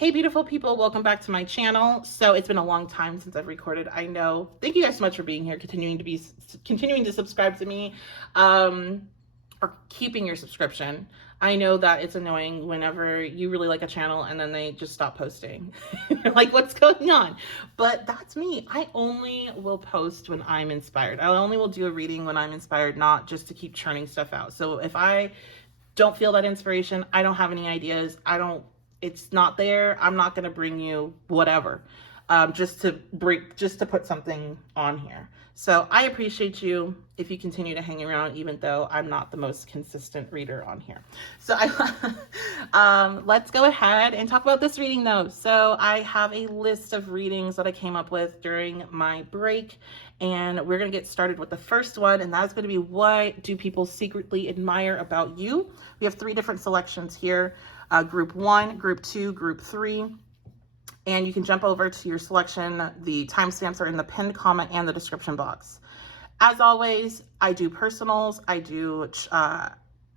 Hey, beautiful people, welcome back to my channel. So it's been a long time since I've recorded, I know. Thank you guys so much for being here, continuing to subscribe to me, or keeping your subscription. I know that it's annoying whenever you really like a channel and then they just stop posting. You're like, what's going on? But that's me. I only will post when I'm inspired. I only will do a reading when I'm inspired, not just to keep churning stuff out. So if I don't feel that inspiration, I don't have any ideas, it's not there, I'm not going to bring you whatever, just to put something on here. So I appreciate you if you continue to hang around, even though I'm not the most consistent reader on here. So let's go ahead and talk about this reading though. So I have a list of readings that I came up with during my break, and we're going to get started with the first one, and that's going to be, what do people secretly admire about you? We have 3 different selections here. Group 1, Group 2, Group 3. And you can jump over to your selection. The timestamps are in the pinned comment and the description box. As always, I do personals, I do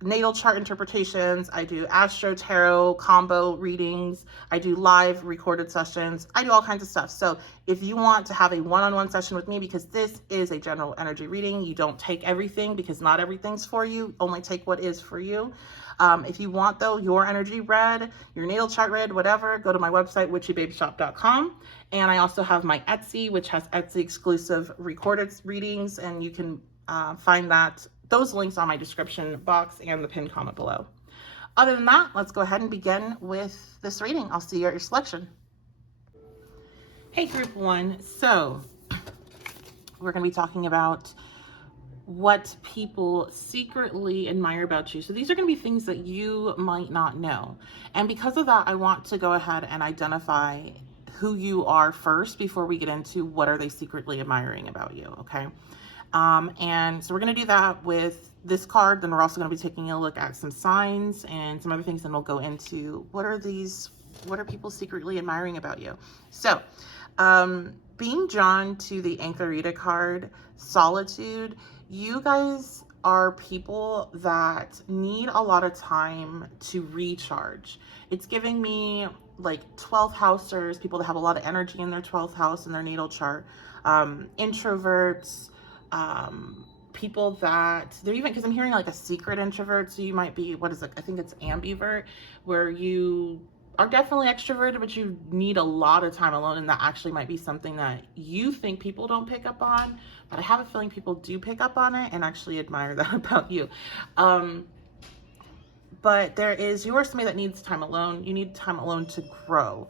natal chart interpretations, I do astro tarot combo readings, I do live recorded sessions, I do all kinds of stuff. So if you want to have a one-on-one session with me, because this is a general energy reading, you don't take everything because not everything's for you, only take what is for you. If you want though your energy read, your natal chart read, whatever, go to my website, witchybabeshop.com. And I also have my Etsy, which has Etsy exclusive recorded readings, and you can find those links on my description box and the pinned comment below. Other than that, let's go ahead and begin with this reading. I'll see you at your selection. Hey, Group 1. So we're going to be talking about what people secretly admire about you. So these are going to be things that you might not know. And because of that, I want to go ahead and identify who you are first before we get into what are they secretly admiring about you, okay? And so we're going to do that with this card. Then we're also going to be taking a look at some signs and some other things. Then we'll go into what are people secretly admiring about you? So, being drawn to the Anchorita card, Solitude, you guys are people that need a lot of time to recharge. It's giving me like 12th housers, people that have a lot of energy in their 12th house in their natal chart, introverts, people that they're even, because I'm hearing like a secret introvert, so you might be, what is it, I think it's ambivert, where you are definitely extroverted, but you need a lot of time alone, and that actually might be something that you think people don't pick up on, but I have a feeling people do pick up on it and actually admire that about you. But you are somebody that needs time alone. You need time alone to grow.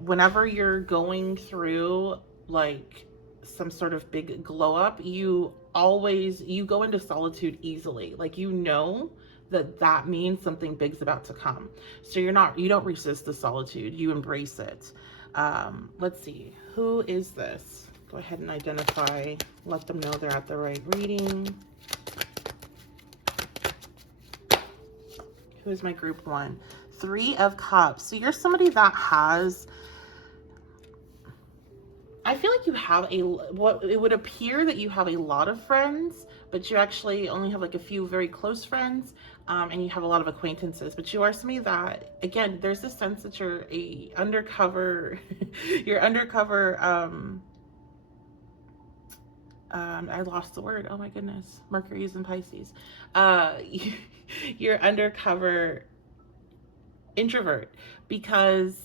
Whenever you're going through like some sort of big glow up, you go into solitude easily. Like, you know that means something big's about to come. So you don't resist the solitude, you embrace it. Let's see, who is this? Go ahead and identify, let them know they're at the right reading. Who is my Group 1? 3 of Cups. So you're somebody that has, I feel like you have what it would appear that you have a lot of friends, but you actually only have like a few very close friends, and you have a lot of acquaintances. But you are somebody that, again, there's this sense that you're a undercover, you're undercover, I lost the word, oh my goodness, Mercury is in Pisces. You're undercover introvert, because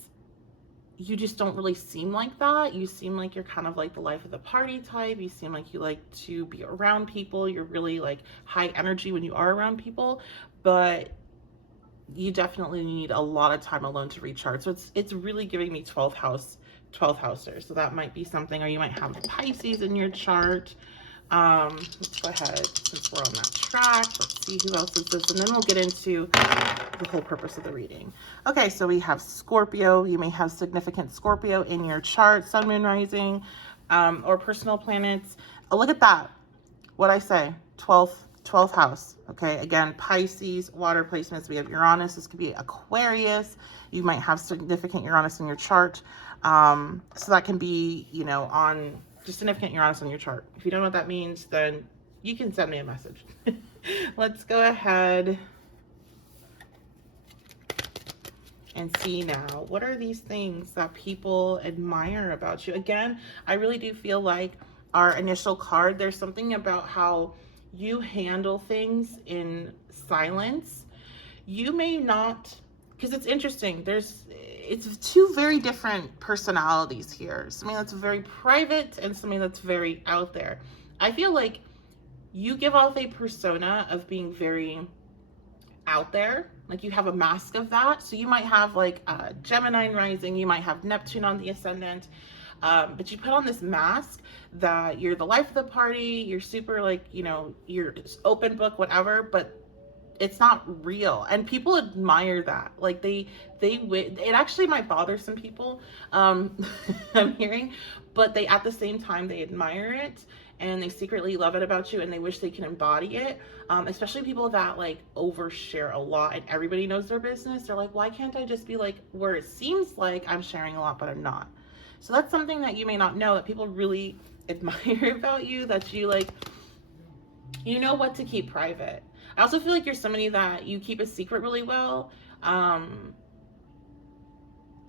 you just don't really seem like that. You seem like you're kind of like the life of the party type. You seem like you like to be around people. You're really like high energy when you are around people, but you definitely need a lot of time alone to recharge. So it's really giving me 12th housers. So that might be something, or you might have Pisces in your chart. Let's go ahead, since we're on that track, let's see who else is this, and then we'll get into the whole purpose of the reading. Okay, so we have Scorpio. You may have significant Scorpio in your chart, sun, moon, rising, or personal planets. Look at that. What I say, 12th house. Okay, again, Pisces, water placements. We have Uranus. This could be Aquarius. You might have significant Uranus in your chart. So that can be, on just significant Uranus on your chart. If you don't know what that means, then you can send me a message. Let's go ahead and see now, what are these things that people admire about you? Again, I really do feel like our initial card, there's something about how you handle things in silence. You may not, because it's interesting, it's two very different personalities here. Something that's very private and something that's very out there. I feel like you give off a persona of being very out there, like you have a mask of that. So you might have like Gemini rising, you might have Neptune on the ascendant, but you put on this mask that you're the life of the party, you're super like, you know, you're open book, whatever, but it's not real, and people admire that. Like it actually might bother some people, I'm hearing, but they, at the same time, they admire it and they secretly love it about you and they wish they can embody it. Especially people that like overshare a lot and everybody knows their business. They're like, why can't I just be like where it seems like I'm sharing a lot but I'm not? So that's something that you may not know, that people really admire about you, that you like, you know what to keep private. I also feel like you're somebody that you keep a secret really well.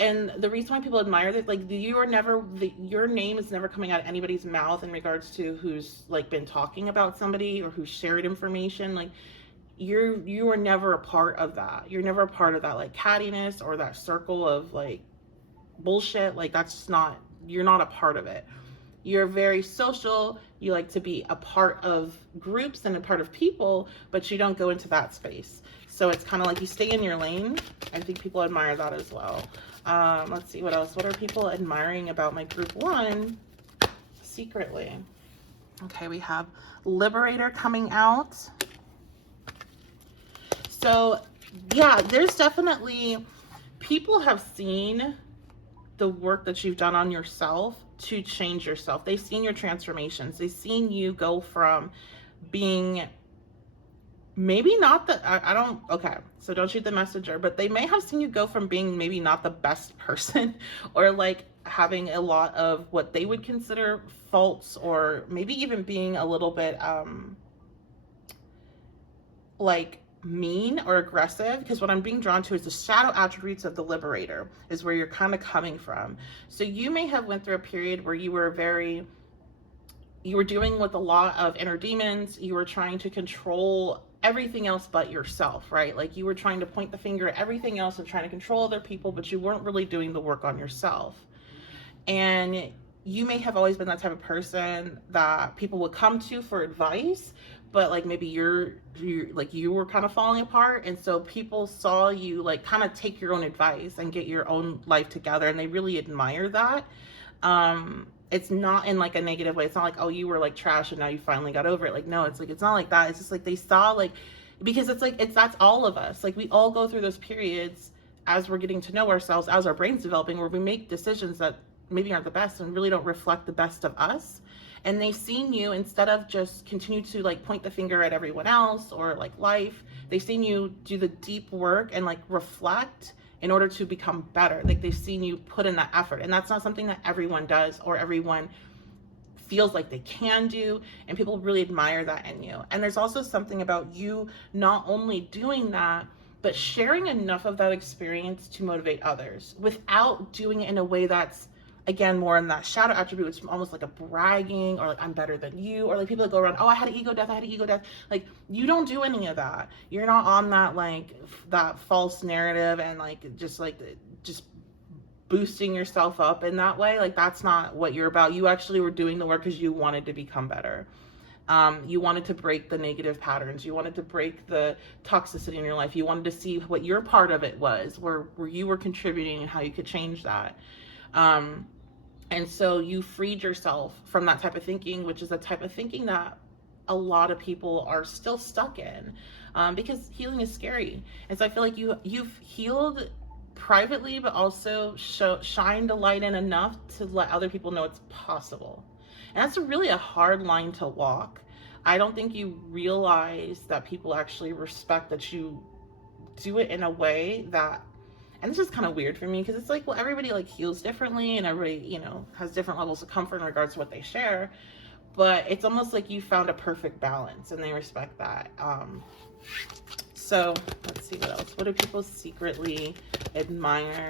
And the reason why people admire that, like, your name is never coming out of anybody's mouth in regards to who's like been talking about somebody or who shared information. Like, you are never a part of that. You're never a part of that like cattiness or that circle of like bullshit. Like, that's just not, you're not a part of it. You're very social. You like to be a part of groups and a part of people, but you don't go into that space. So it's kind of like you stay in your lane. I think people admire that as well. Let's see what else. What are people admiring about my group one secretly? Okay, we have Liberator coming out. So yeah, there's definitely, people have seen the work that you've done on yourself to change yourself. They've seen your transformations. They've seen you go from being maybe not the, I don't, okay, so don't shoot the messenger, but they may have seen you go from being maybe not the best person or like having a lot of what they would consider faults, or maybe even being a little bit like mean or aggressive, because what I'm being drawn to is the shadow attributes of the Liberator is where you're kind of coming from. So you may have went through a period where you were dealing with a lot of inner demons. You were trying to control everything else but yourself, right? Like you were trying to point the finger at everything else and trying to control other people, but you weren't really doing the work on yourself. And you may have always been that type of person that people would come to for advice, but like maybe you were kind of falling apart, and so people saw you like kind of take your own advice and get your own life together, and they really admire that. It's not in like a negative way. It's not like, oh, you were like trash and now you finally got over it. Like, no, it's like, it's not like that. It's just like they saw, like, because it's like, that's all of us. Like, we all go through those periods as we're getting to know ourselves, as our brain's developing, where we make decisions that maybe aren't the best and really don't reflect the best of us. And they've seen you, instead of just continue to like point the finger at everyone else or like life, they've seen you do the deep work and like reflect in order to become better. Like, they've seen you put in that effort, and that's not something that everyone does or everyone feels like they can do, and people really admire that in you. And there's also something about you not only doing that, but sharing enough of that experience to motivate others without doing it in a way that's, again, more in that shadow attribute. It's almost like a bragging, or like, I'm better than you, or like people that go around, oh, I had an ego death. Like, you don't do any of that. You're not on that, like, that false narrative and just boosting yourself up in that way. Like, that's not what you're about. You actually were doing the work because you wanted to become better. You wanted to break the negative patterns. You wanted to break the toxicity in your life. You wanted to see what your part of it was, where you were contributing and how you could change that. And so you freed yourself from that type of thinking, which is a type of thinking that a lot of people are still stuck in, because healing is scary. And so I feel like you've healed privately, but also shined a light in enough to let other people know it's possible. And that's really a hard line to walk. I don't think you realize that people actually respect that you do it in a way that, and this is kind of weird for me, because it's like, well, everybody like heals differently and everybody, you know, has different levels of comfort in regards to what they share, but it's almost like you found a perfect balance and they respect that. So let's see what else. What do people secretly admire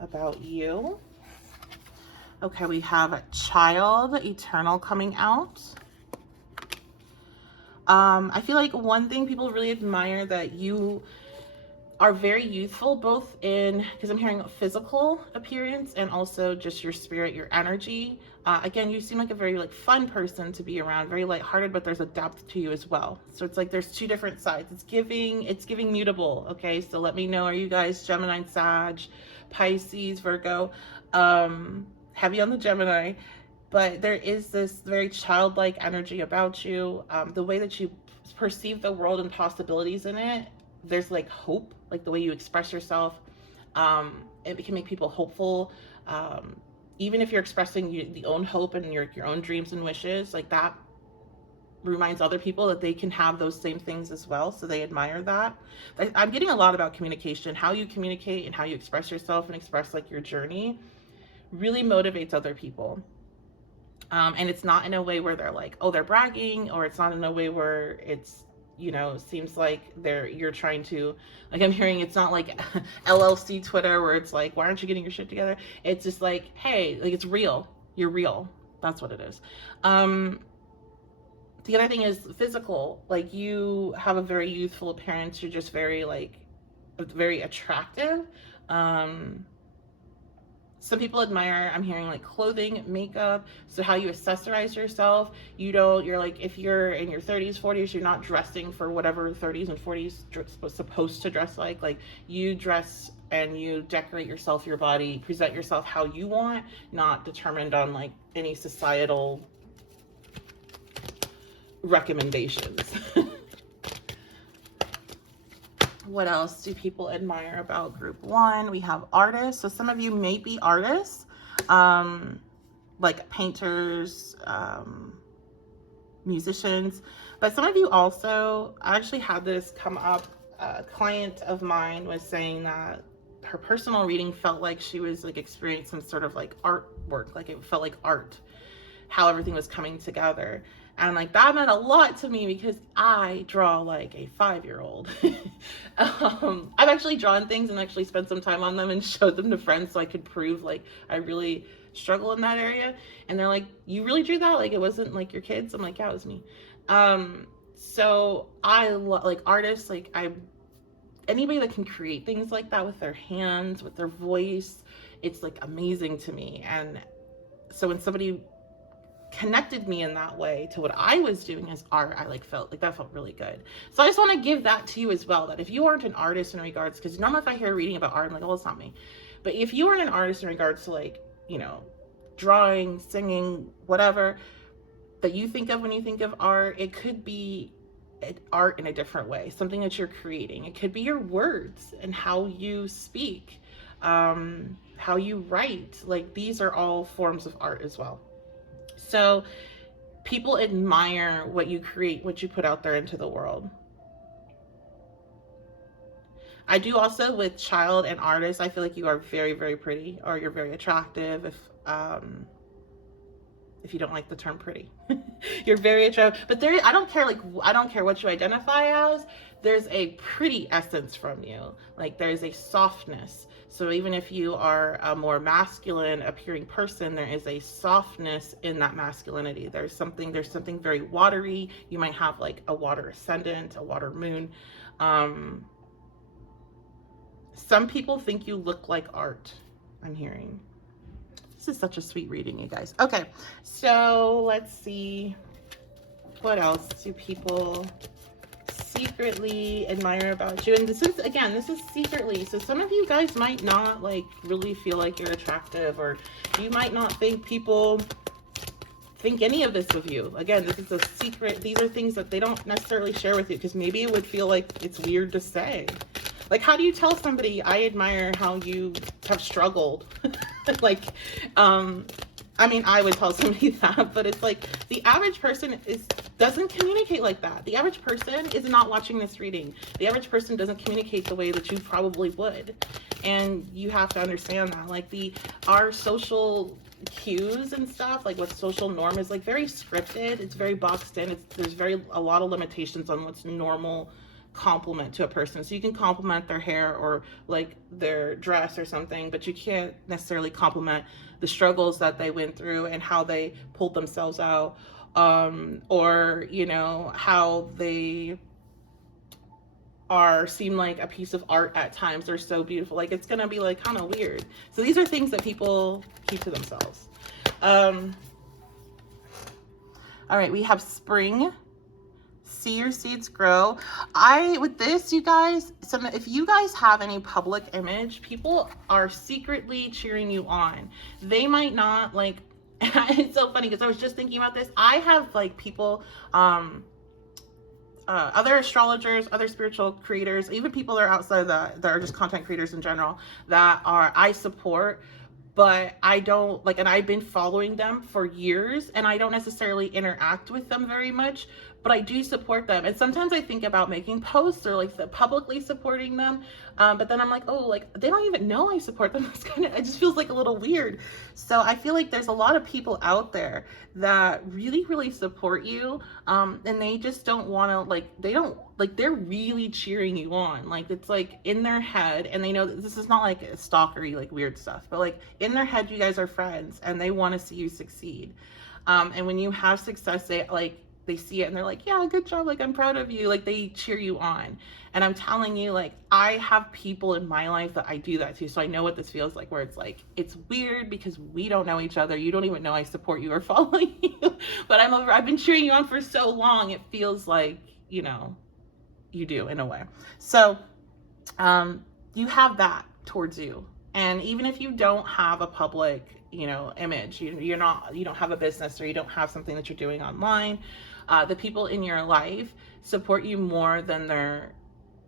about you? Okay, we have a child, eternal coming out. I feel like one thing people really admire that you are very youthful, both in, because I'm hearing physical appearance and also just your spirit, your energy. Again, you seem like a very like fun person to be around, very lighthearted, but there's a depth to you as well. So it's like there's two different sides. It's giving mutable. Okay, so let me know, are you guys Gemini, Sag, Pisces, Virgo? Heavy on the Gemini, but there is this very childlike energy about you. The way that you perceive the world and possibilities in it, there's like hope, like the way you express yourself. It can make people hopeful. Even if you're expressing the own hope and your own dreams and wishes, like that reminds other people that they can have those same things as well. So they admire that. I'm getting a lot about communication, how you communicate and how you express yourself and express like your journey really motivates other people. And it's not in a way where they're like, oh, they're bragging, or it's not in a way where it's, you know, seems like you're trying to, like I'm hearing, it's not like LLC Twitter where it's like, why aren't you getting your shit together? It's just like, hey, like it's real. You're real. That's what it is. The other thing is physical. Like you have a very youthful appearance. You're just very very attractive. Some people admire, I'm hearing like clothing, makeup, so how you accessorize yourself. You're like, if you're in your 30s, 40s, you're not dressing for whatever 30s and 40s supposed to dress like you dress and you decorate yourself, your body, present yourself how you want, not determined on like any societal recommendations. What else do people admire about group one? We have artists. So some of you may be artists, like painters, musicians, but some of you also, I actually had this come up. A client of mine was saying that her personal reading felt like she was like experiencing some sort of like artwork, like it felt like art, how everything was coming together. And like that meant a lot to me because I draw like a 5-year-old. I've actually drawn things and actually spent some time on them and showed them to friends so I could prove like I really struggle in that area. And they're like, you really drew that? Like it wasn't like your kids? I'm like, yeah, it was me. So I like artists, like anybody that can create things like that with their hands, with their voice, it's like amazing to me. And so when somebody connected me in that way to what I was doing as art, I like felt like that felt really good. So I just want to give that to you as well, that if you aren't an artist in regards, because normally if I hear reading about art, I'm like, oh, it's not me. But if you aren't an artist in regards to like, you know, drawing, singing, whatever that you think of when you think of art, it could be art in a different way, something that you're creating. It could be your words and how you speak, how you write. Like these are all forms of art as well. So people admire what you create, what you put out there into the world. I do also with child and artist, I feel like you are very, very pretty, or you're very attractive. If you don't like the term pretty, you're very attractive, but I don't care what you identify as, there's a pretty essence from you. Like there's a softness. So even if you are a more masculine appearing person, there is a softness in that masculinity. There's something very watery. You might have like a water ascendant, a water moon. Some people think you look like art, I'm hearing. This is such a sweet reading, you guys. Okay, so let's see. What else do people secretly admire about you? And this is secretly. So some of you guys might not like really feel like you're attractive, or you might not think people think any of this of you. Again, this is a secret. These are things that they don't necessarily share with you because maybe it would feel like it's weird to say. Like, how do you tell somebody, I admire how you have struggled? Like, I mean, I would tell somebody that, but it's like the average person doesn't communicate like that. The average person is not watching this reading. The average person doesn't communicate the way that you probably would. And you have to understand that. Like our social cues and stuff, like what social norm is, like very scripted. It's very boxed in. There's a lot of limitations on what's normal compliment to a person. So you can compliment their hair or like their dress or something, but you can't necessarily compliment the struggles that they went through and how they pulled themselves out, or you know, how they seem like a piece of art at times. They're so beautiful. Like, it's gonna be like kind of weird. So these are things that people keep to themselves. All right, we have spring. See your seeds grow. With this, you guys, if you guys have any public image, people are secretly cheering you on. They might not like, it's so funny because I was just thinking about this. I have like people, other astrologers, other spiritual creators, even people that are outside that are just content creators in general, that I support, but I don't like, and I've been following them for years, and I don't necessarily interact with them very much, but I do support them. And sometimes I think about making posts or like publicly supporting them, but then I'm like, oh, like they don't even know I support them. It just feels like a little weird. So I feel like there's a lot of people out there that really, really support you, and they just don't want to, like, they're really cheering you on. Like, it's like in their head, and they know that this is not like stalkery, like weird stuff, but like in their head, you guys are friends and they want to see you succeed. And when you have success, they see it and they're like, yeah, good job. Like, I'm proud of you. Like, they cheer you on. And I'm telling you, like, I have people in my life that I do that to. So I know what this feels like, where it's like, it's weird because we don't know each other. You don't even know I support you or follow you, but I've been cheering you on for so long. It feels like, you know, you do in a way. So, you have that towards you. And even if you don't have a public, you know, image, you don't have a business, or you don't have something that you're doing online, the people in your life support you more than they're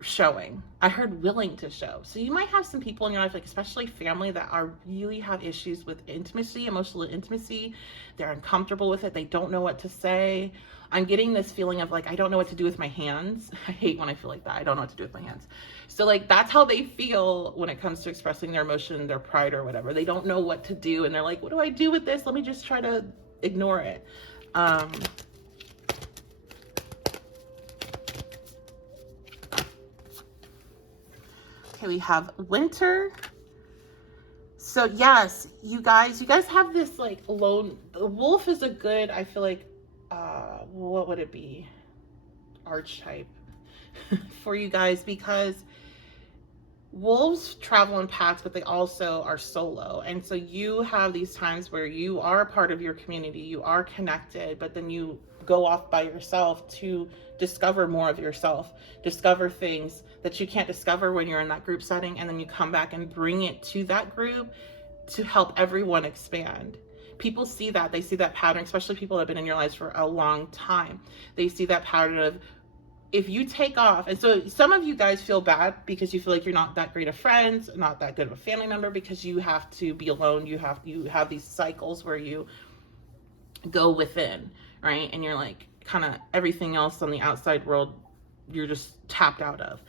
showing. I heard willing to show. So you might have some people in your life, like especially family, that really have issues with intimacy, emotional intimacy. They're uncomfortable with it. They don't know what to say. I'm getting this feeling of like, I don't know what to do with my hands. I hate when I feel like that. I don't know what to do with my hands. So like, that's how they feel when it comes to expressing their emotion, their pride or whatever. They don't know what to do. And they're like, what do I do with this? Let me just try to ignore it. Okay, we have winter. So yes, you guys have this like lone, the wolf is a good, I feel like, what would it be? Archetype for you guys, because wolves travel in packs, but they also are solo. And so you have these times where you are a part of your community, you are connected, but then you go off by yourself to discover more of yourself, discover things that you can't discover when you're in that group setting. And then you come back and bring it to that group to help everyone expand. People see that, they see that pattern, especially people that have been in your lives for a long time. They see that pattern of, if you take off, and so some of you guys feel bad because you feel like you're not that great of friends, not that good of a family member, because you have to be alone. You have these cycles where you go within, right? And you're like, kind of everything else on the outside world, you're just tapped out of.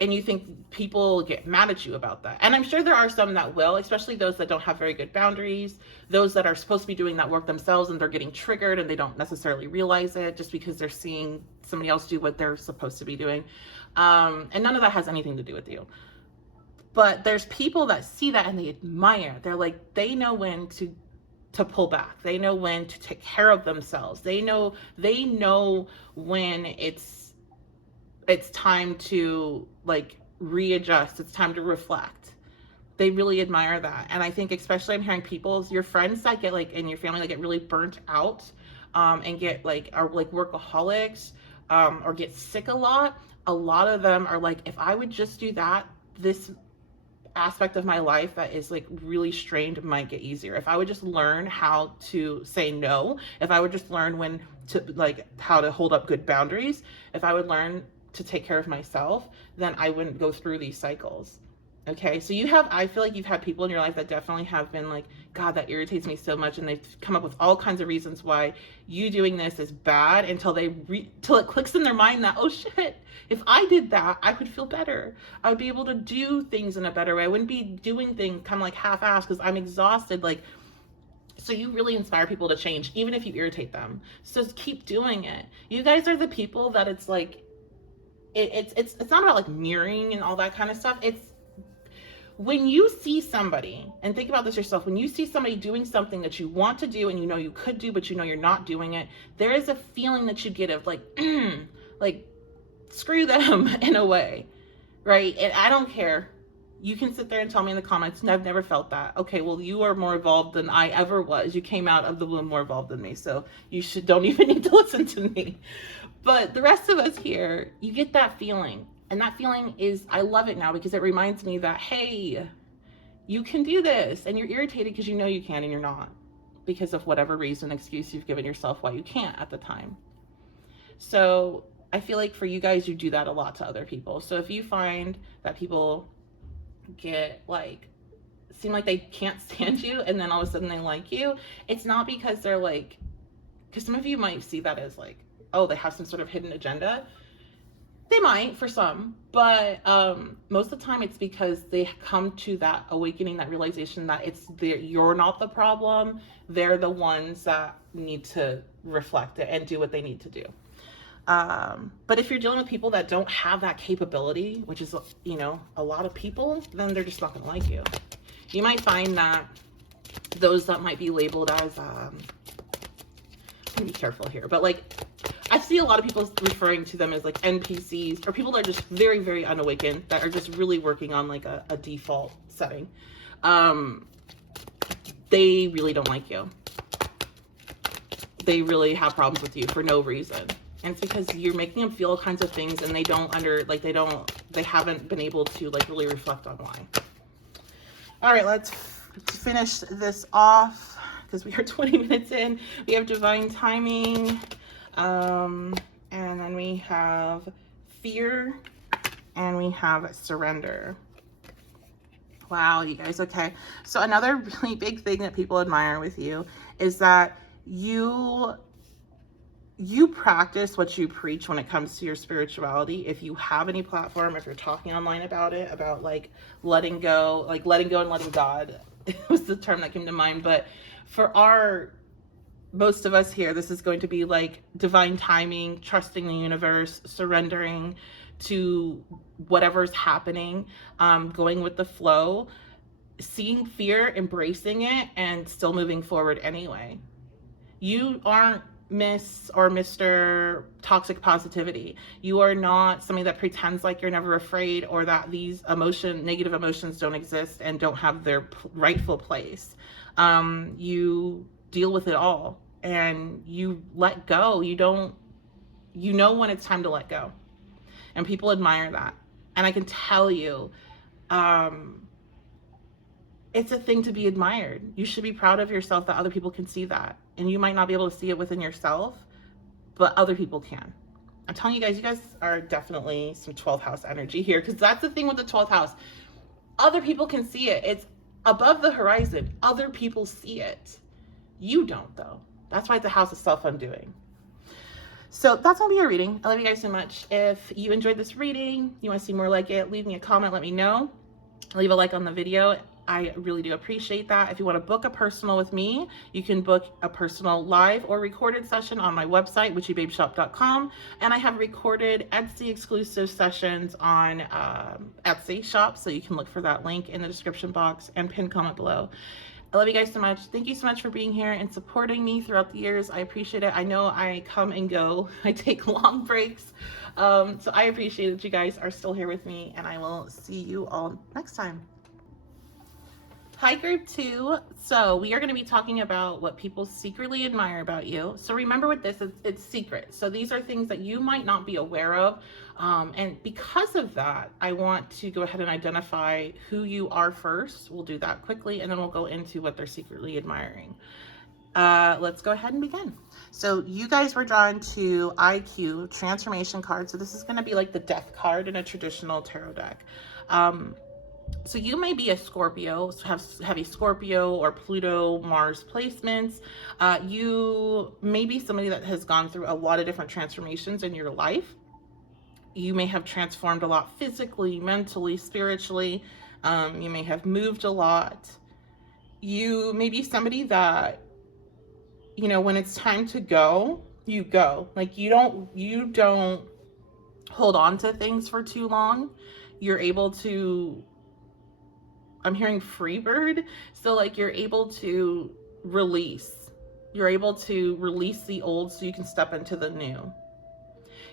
And you think people get mad at you about that. And I'm sure there are some that will, especially those that don't have very good boundaries, those that are supposed to be doing that work themselves and they're getting triggered and they don't necessarily realize it just because they're seeing somebody else do what they're supposed to be doing. And none of that has anything to do with you. But there's people that see that and they admire. They're like, they know when to pull back. They know when to take care of themselves. They know when it's time to like readjust. It's time to reflect. They really admire that. And I think especially I'm hearing your friends that get like, in your family, that get really burnt out, and get like, are like workaholics, or get sick a lot of them are like, if I would just do that, this aspect of my life that is like really strained might get easier. If I would just learn how to say no, if I would just learn when to like how to hold up good boundaries, if I would learn to take care of myself, then I wouldn't go through these cycles. Okay, so I feel like you've had people in your life that definitely have been like, God, that irritates me so much, and they've come up with all kinds of reasons why you doing this is bad, until till it clicks in their mind that, oh shit, if I did that, I would feel better. I would be able to do things in a better way. I wouldn't be doing things kind of like half-assed because I'm exhausted. Like, so you really inspire people to change, even if you irritate them. So keep doing it. You guys are the people that it's like, it's not about like mirroring and all that kind of stuff. It's when you see somebody, and think about this yourself, when you see somebody doing something that you want to do and you know you could do, but you know you're not doing it, there is a feeling that you get of like, like, screw them in a way, right? And I don't care. You can sit there and tell me in the comments, I've never felt that. Okay, well, you are more evolved than I ever was. You came out of the womb more evolved than me, so you don't even need to listen to me. But the rest of us here, you get that feeling. And that feeling is, I love it now because it reminds me that, hey, you can do this. And you're irritated because you know you can and you're not. Because of whatever reason, excuse you've given yourself why you can't at the time. So I feel like for you guys, you do that a lot to other people. So if you find that people get like, seem like they can't stand you and then all of a sudden they like you, it's not because they're like, because some of you might see that as like, oh, they have some sort of hidden agenda. They might for some, but most of the time it's because they come to that awakening, that realization that you're not the problem. They're the ones that need to reflect it and do what they need to do. But if you're dealing with people that don't have that capability, which is, you know, a lot of people, then they're just not going to like you. You might find that those that might be labeled as, I'm going to be careful here, but like, I see a lot of people referring to them as like NPCs or people that are just very, very unawakened, that are just really working on like a default setting. They really don't like you. They really have problems with you for no reason. And it's because you're making them feel all kinds of things and they haven't been able to like really reflect on why. All right, let's finish this off because we are 20 minutes in. We have divine timing. And then we have fear and we have surrender. Wow, you guys. Okay. So another really big thing that people admire with you is that you practice what you preach when it comes to your spirituality. If you have any platform, if you're talking online about it, about like letting go and letting God, it was the term that came to mind. But for most of us here, this is going to be like divine timing, trusting the universe, surrendering to whatever's happening, going with the flow, seeing fear, embracing it, and still moving forward anyway. You aren't Miss or Mr. Toxic Positivity. You are not somebody that pretends like you're never afraid or that these negative emotions don't exist and don't have their rightful place. You deal with it all and you let go. You know when it's time to let go, and people admire that. And I can tell you, it's a thing to be admired. You should be proud of yourself that other people can see that. And you might not be able to see it within yourself, but other people can. I'm telling you guys are definitely some 12th house energy here, because that's the thing with the 12th house. Other people can see it. It's above the horizon. Other people see it. You don't, though. That's why it's a house of self-undoing. So that's going to be your reading. I love you guys so much. If you enjoyed this reading, you want to see more like it, leave me a comment, let me know. Leave a like on the video. I really do appreciate that. If you want to book a personal with me, you can book a personal live or recorded session on my website, witchybabeshop.com. And I have recorded Etsy exclusive sessions on Etsy shop. So you can look for that link in the description box and pinned comment below. I love you guys so much. Thank you so much for being here and supporting me throughout the years. I appreciate it. I know I come and go. I take long breaks. So I appreciate that you guys are still here with me, and I will see you all next time. Hi, group 2. So we are going to be talking about what people secretly admire about you. So remember with this, it's secret. So these are things that you might not be aware of. And because of that, I want to go ahead and identify who you are first. We'll do that quickly, and then we'll go into what they're secretly admiring. Let's go ahead and begin. So you guys were drawn to IQ transformation card. So this is going to be like the death card in a traditional tarot deck. So you may be a Scorpio, have a Scorpio or Pluto, Mars placements. You may be somebody that has gone through a lot of different transformations in your life. You may have transformed a lot physically, mentally, spiritually. You may have moved a lot. You may be somebody that, you know, when it's time to go, you go. Like you don't hold on to things for too long. You're able to, I'm hearing free bird. So like you're able to release. You're able to release the old so you can step into the new.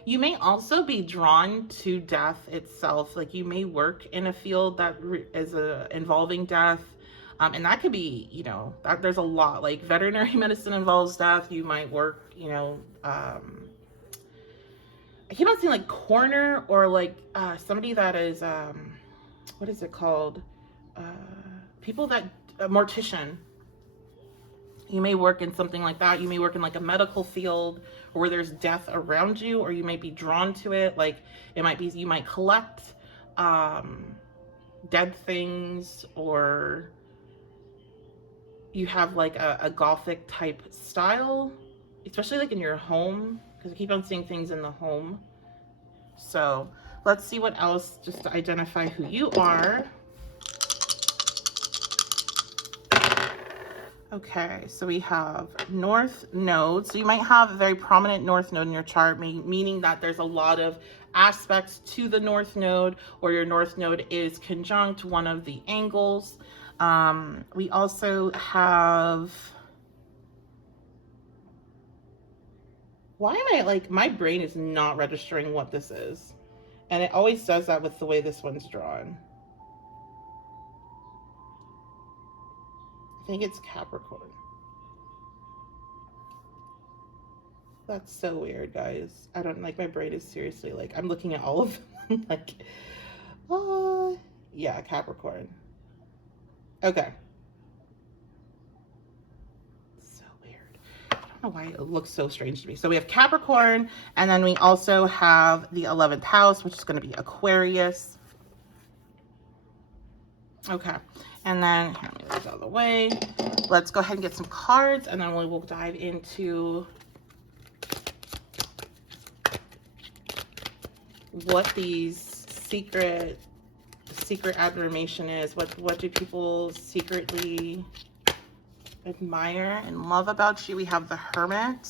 You may also be drawn to death itself. Like you may work in a field that is involving death. And that could be, you know, that there's a lot. Like veterinary medicine involves death. You might work, you know, I keep on saying like coroner, or like somebody that is, what is it called? People that, a mortician. You may work in something like that. You may work in like a medical field where there's death around you, or you might be drawn to it. Like it might be, you might collect dead things, or you have like a gothic type style, especially like in your home, because I keep on seeing things in the home. So let's see what else, just to identify who you are. Okay, so we have North Node. So you might have a very prominent North Node in your chart, meaning that there's a lot of aspects to the North Node, or your North Node is conjunct one of the angles. We also have, why am I like, my brain is not registering what this is. And it always does that with the way this one's drawn. I think it's Capricorn. That's so weird, guys. I don't, like, my brain is seriously like, I'm looking at all of them like, yeah, Capricorn. Okay. So weird. I don't know why it looks so strange to me. So we have Capricorn, and then we also have the 11th house, which is going to be Aquarius. Okay. And then, here, let me move out of the way. Let's go ahead and get some cards, and then we will dive into what these secret admiration is. What do people secretly admire and love about you? We have the Hermit.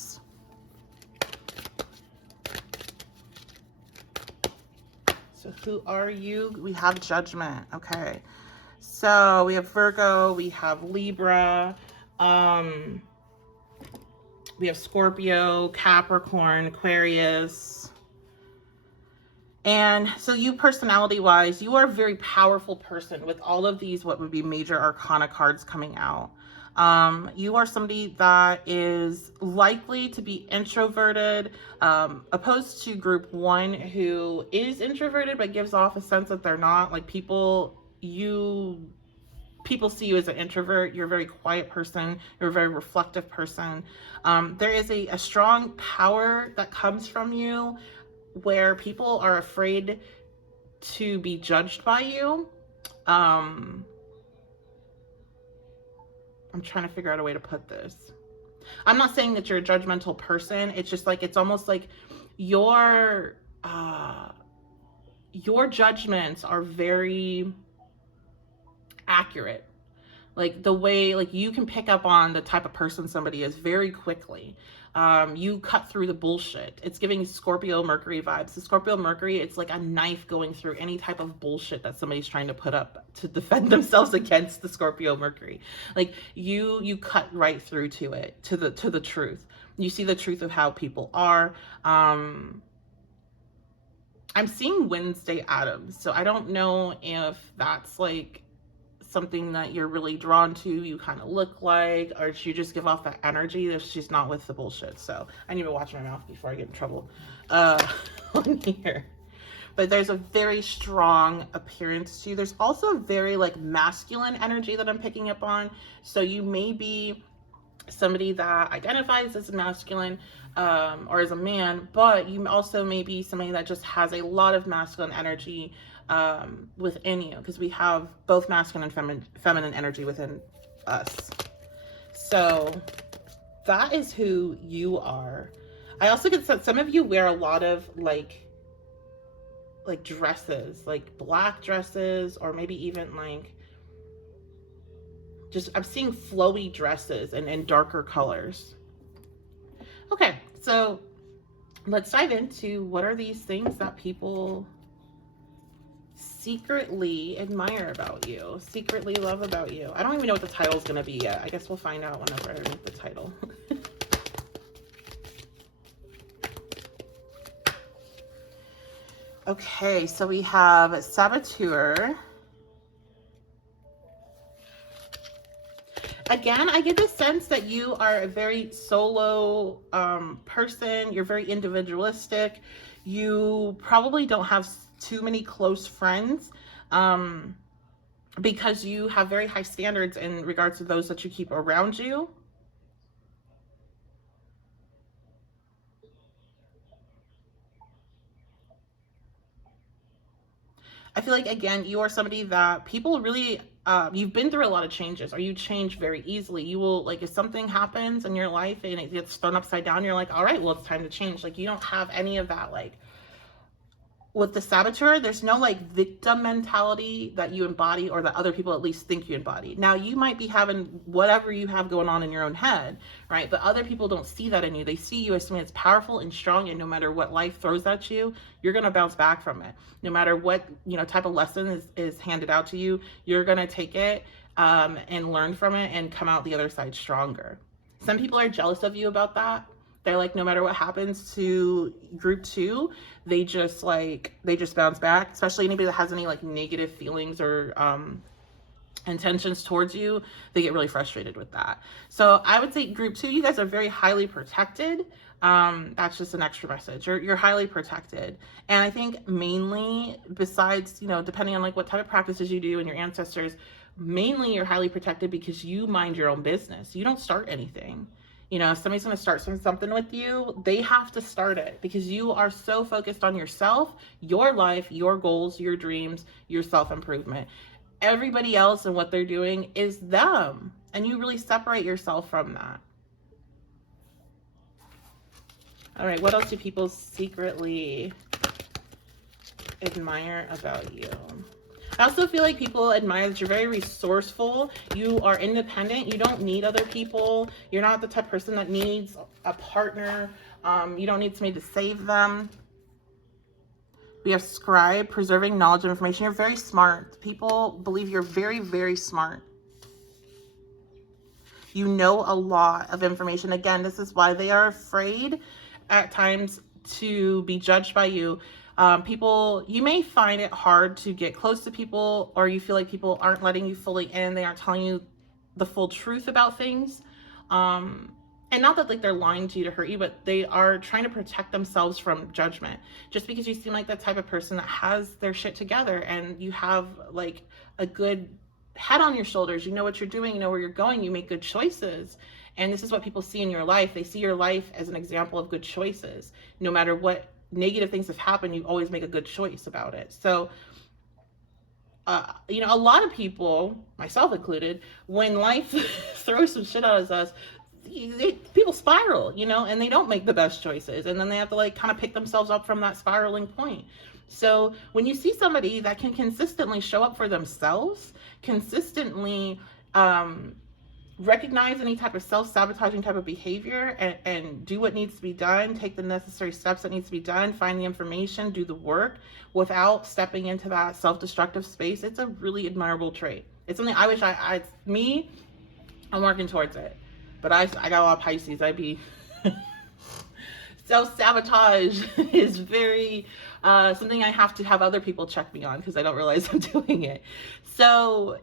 So who are you? We have Judgment. Okay. So we have Virgo, we have Libra, we have Scorpio, Capricorn, Aquarius. And so you, personality-wise, you are a very powerful person with all of these, what would be major arcana cards coming out. You are somebody that is likely to be introverted, opposed to group one, who is introverted but gives off a sense that they're not. Like people see you as an introvert. You're a very quiet person. You're a very reflective person. There is a strong power that comes from you where people are afraid to be judged by you. I'm trying to figure out a way to put this. I'm not saying that you're a judgmental person. It's just like, it's almost like your judgments are very accurate. Like the way, like you can pick up on the type of person somebody is very quickly. You cut through the bullshit. It's giving Scorpio Mercury vibes. The Scorpio Mercury, it's like a knife going through any type of bullshit that somebody's trying to put up to defend themselves against the Scorpio Mercury. Like you cut right through to it, to the truth. You see the truth of how people are. I'm seeing Wednesday Addams, so I don't know if that's like something that you're really drawn to, you kind of look like, or you just give off that energy that she's not with the bullshit. So I need to watch my mouth before I get in trouble on here. But there's a very strong appearance to you. There's also a very like masculine energy that I'm picking up on. So you may be somebody that identifies as masculine or as a man, but you also may be somebody that just has a lot of masculine energy within you, because we have both masculine and feminine energy within us. So that is who you are. I also get that some of you wear a lot of like dresses, like black dresses, or maybe even like just, I'm seeing flowy dresses and darker colors. Okay, so let's dive into what are these things that people secretly admire about you, secretly love about you. I don't even know what the title is going to be yet. I guess we'll find out whenever I make the title. Okay, so we have Saboteur. Again, I get the sense that you are a very solo person. You're very individualistic. You probably don't have too many close friends because you have very high standards in regards to those that you keep around you. I feel like, again, you are somebody that people really, you've been through a lot of changes, or you change very easily. You will, like, if something happens in your life and it gets thrown upside down, you're like, all right, well, it's time to change. Like, you don't have any of that, like, with the Saboteur, there's no like victim mentality that you embody, or that other people at least think you embody. Now, you might be having whatever you have going on in your own head, right? But other people don't see that in you. They see you as something that's powerful and strong, and no matter what life throws at you, you're going to bounce back from it. No matter what, you know, type of lesson is handed out to you, you're going to take it and learn from it and come out the other side stronger. Some people are jealous of you about that. They're like, no matter what happens to group 2, they just bounce back. Especially anybody that has any like negative feelings or intentions towards you, they get really frustrated with that. So I would say group 2, you guys are very highly protected. That's just an extra message. You're highly protected. And I think mainly, besides, you know, depending on like what type of practices you do and your ancestors, mainly you're highly protected because you mind your own business. You don't start anything. You know, if somebody's going to start something with you, they have to start it because you are so focused on yourself, your life, your goals, your dreams, your self-improvement. Everybody else and what they're doing is them. And you really separate yourself from that. All right, what else do people secretly admire about you? I also feel like people admire that you're very resourceful. You are independent. You don't need other people. You're not the type of person that needs a partner. You don't need somebody to save them. We have Scribe, preserving knowledge and information. You're very smart. People believe you're very, very smart. You know a lot of information. Again, this is why they are afraid at times to be judged by you. People, you may find it hard to get close to people, or you feel like people aren't letting you fully in. They aren't telling you the full truth about things. And not that like they're lying to you to hurt you, but they are trying to protect themselves from judgment. Just because you seem like that type of person that has their shit together and you have like a good head on your shoulders, you know what you're doing, you know where you're going, you make good choices. And this is what people see in your life. They see your life as an example of good choices. No matter what negative things have happened, you always make a good choice about it. So, you know, a lot of people, myself included, when life throws some shit at us, people spiral, you know, and they don't make the best choices. And then they have to like kind of pick themselves up from that spiraling point. So when you see somebody that can consistently show up for themselves, consistently recognize any type of self-sabotaging type of behavior and do what needs to be done, take the necessary steps that needs to be done, find the information, do the work without stepping into that self-destructive space, it's a really admirable trait. It's something I wish I'm working towards it. But I got a lot of Pisces. I'd be self-sabotage is very something I have to have other people check me on because I don't realize I'm doing it. So,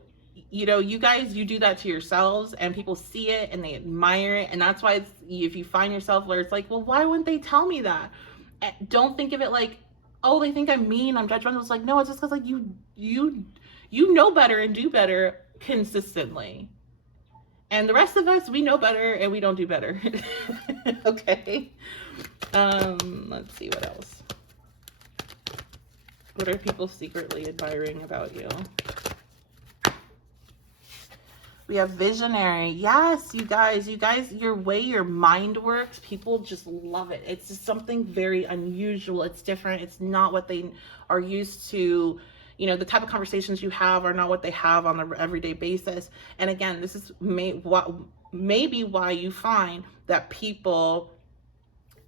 you know, you guys, you do that to yourselves and people see it and they admire it. And that's why if you find yourself where it's like, well, why wouldn't they tell me that? Don't think of it like, oh, they think I'm mean, I'm judgmental. It's like, no, it's just because like you know better and do better consistently. And the rest of us, we know better and we don't do better. Okay. Let's see what else. What are people secretly admiring about you? We have visionary. Yes, you guys, your way your mind works, people just love it. It's just something very unusual. It's different. It's not what they are used to. You know, the type of conversations you have are not what they have on the everyday basis. And again, this is maybe why you find that people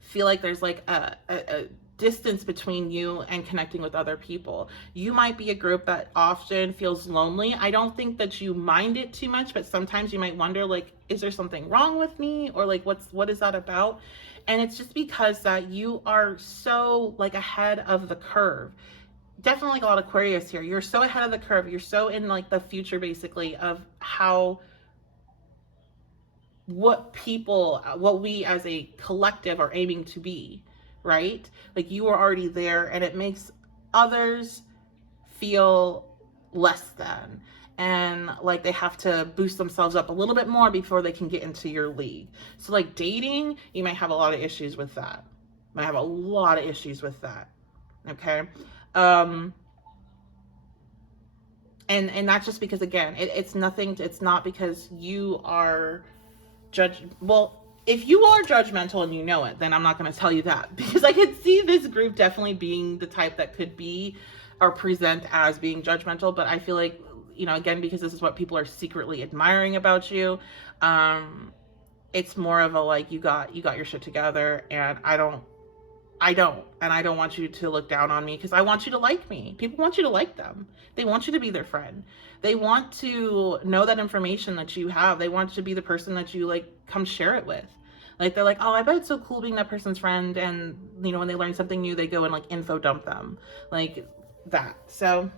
feel like there's like a distance between you and connecting with other people. You might be a group that often feels lonely. I don't think that you mind it too much, but sometimes you might wonder, like, is there something wrong with me? Or like, what is that about? And it's just because that you are so like ahead of the curve. Definitely like a lot of Aquarius here. You're so ahead of the curve. You're so in like the future basically of how what we as a collective are aiming to be, right? Like you are already there, and it makes others feel less than, and like they have to boost themselves up a little bit more before they can get into your league. So like dating, you might have a lot of issues with that. Okay. And that's just because, again, it's not because you are well, if you are judgmental and you know it, then I'm not going to tell you that, because I could see this group definitely being the type that could be or present as being judgmental. But I feel like, again, because this is what people are secretly admiring about you, it's more of a like, you got your shit together, and I don't want you to look down on me, because I want you to like me. People want you to like them. They want you to be their friend. They want to know that information that you have. They want you to be the person that you like come share it with. Like they're like, oh, I bet it's so cool being that person's friend. And when they learn something new, they go and like info dump them like that. So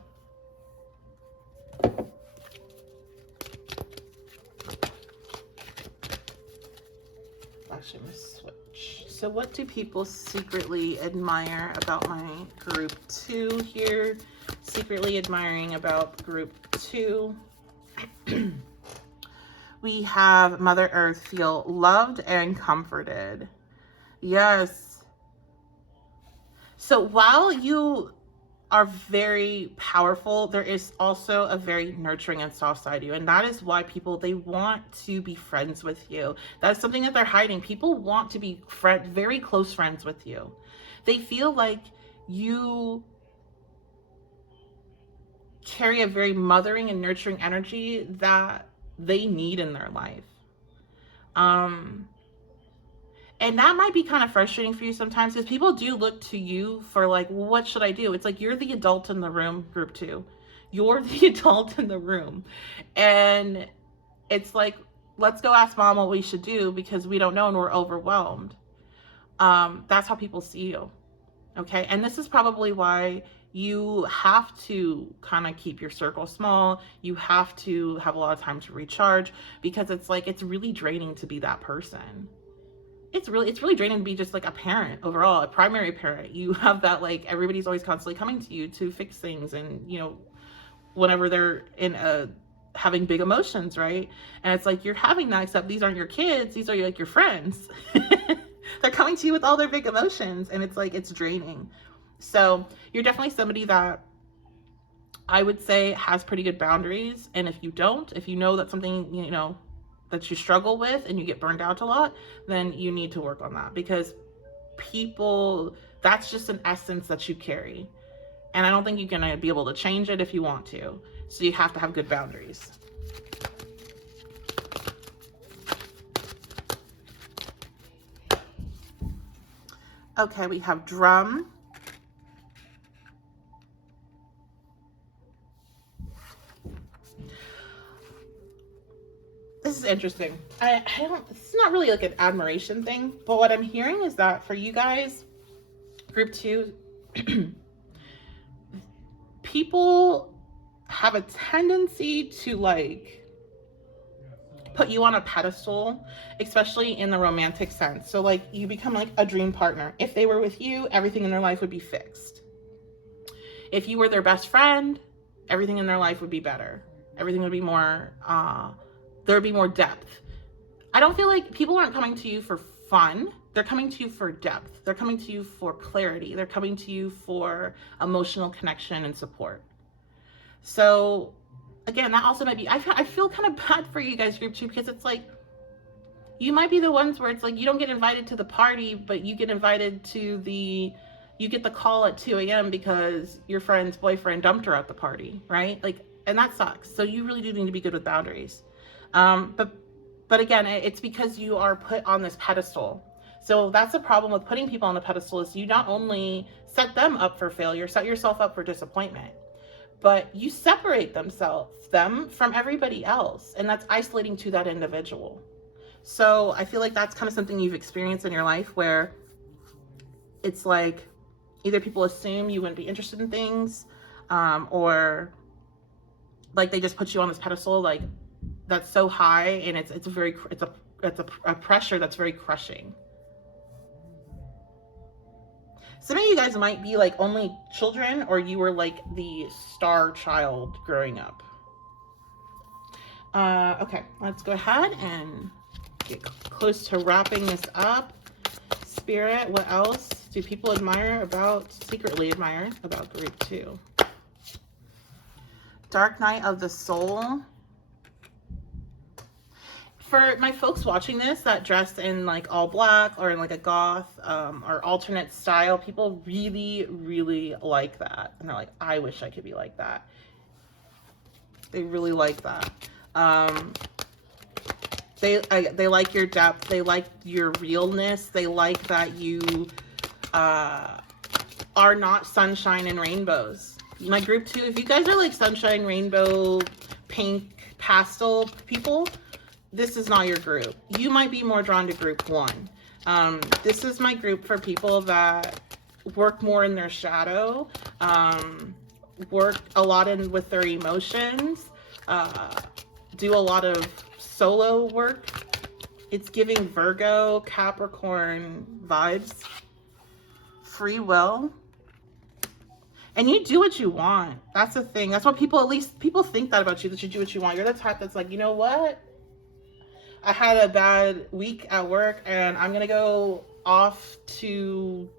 actually, I'm gonna switch. So what do people secretly admire about my group 2 here? Secretly admiring about group 2. We have Mother Earth feel loved and comforted. Yes. So while you are very powerful, there is also a very nurturing and soft side of you, and that is why people, they want to be friends with you. That's something that they're hiding. People want to be very close friends with you. They feel like you carry a very mothering and nurturing energy that they need in their life. And that might be kind of frustrating for you sometimes, because people do look to you for like, well, what should I do? It's like, you're the adult in the room, group 2. You're the adult in the room. And it's like, let's go ask mom what we should do, because we don't know and we're overwhelmed. That's how people see you. Okay. And this is probably why you have to kind of keep your circle small. You have to have a lot of time to recharge, because it's like, it's really draining to be that person. It's really draining to be just like a parent overall, a primary parent. You have that, like, everybody's always constantly coming to you to fix things, and whenever they're in having big emotions, right? And it's like, you're having that, except these aren't your kids, these are like your friends. They're coming to you with all their big emotions, and it's like, it's draining. So you're definitely somebody that I would say has pretty good boundaries. And if you know that something, that you struggle with and you get burned out a lot, then you need to work on that, because that's just an essence that you carry. And I don't think you're going to be able to change it if you want to. So you have to have good boundaries. Okay, we have drum. This is interesting. It's not really like an admiration thing, but what I'm hearing is that for you guys, group 2, people have a tendency to like put you on a pedestal, especially in the romantic sense. So like, you become like a dream partner. If they were with you, everything in their life would be fixed. If you were their best friend, everything in their life would be better. Everything would be more, there would be more depth. I don't feel like people aren't coming to you for fun. They're coming to you for depth. They're coming to you for clarity. They're coming to you for emotional connection and support. So again, that also might be, I feel kind of bad for you guys, group 2, because it's like, you might be the ones where it's like, you don't get invited to the party, but you get invited to you get the call at 2 a.m. because your friend's boyfriend dumped her at the party, right? Like, and that sucks. So you really do need to be good with boundaries. But again, it's because you are put on this pedestal. So that's the problem with putting people on a pedestal, is you not only set them up for failure, set yourself up for disappointment, but you separate them from everybody else, and that's isolating to that individual. So I feel like that's kind of something you've experienced in your life, where it's like either people assume you wouldn't be interested in things, or like they just put you on this pedestal like that's so high, and it's a pressure that's very crushing. Some of you guys might be like only children, or you were like the star child growing up. Okay, let's go ahead and get close to wrapping this up. Spirit, what else do people secretly admire about group 2? Dark night of the soul. For my folks watching this that dress in like all black or in like a goth or alternate style, people really, really like that. And they're like, I wish I could be like that. They really like that. They like your depth. They like your realness. They like that you are not sunshine and rainbows. My group 2, if you guys are like sunshine, rainbow, pink, pastel people, this is not your group. You might be more drawn to group 1. This is my group for people that work more in their shadow, work a lot with their emotions, do a lot of solo work. It's giving Virgo, Capricorn vibes. Free will. And you do what you want. That's the thing. That's what people think that about you, that you do what you want. You're the type that's like, you know what? I had a bad week at work and I'm going to go off to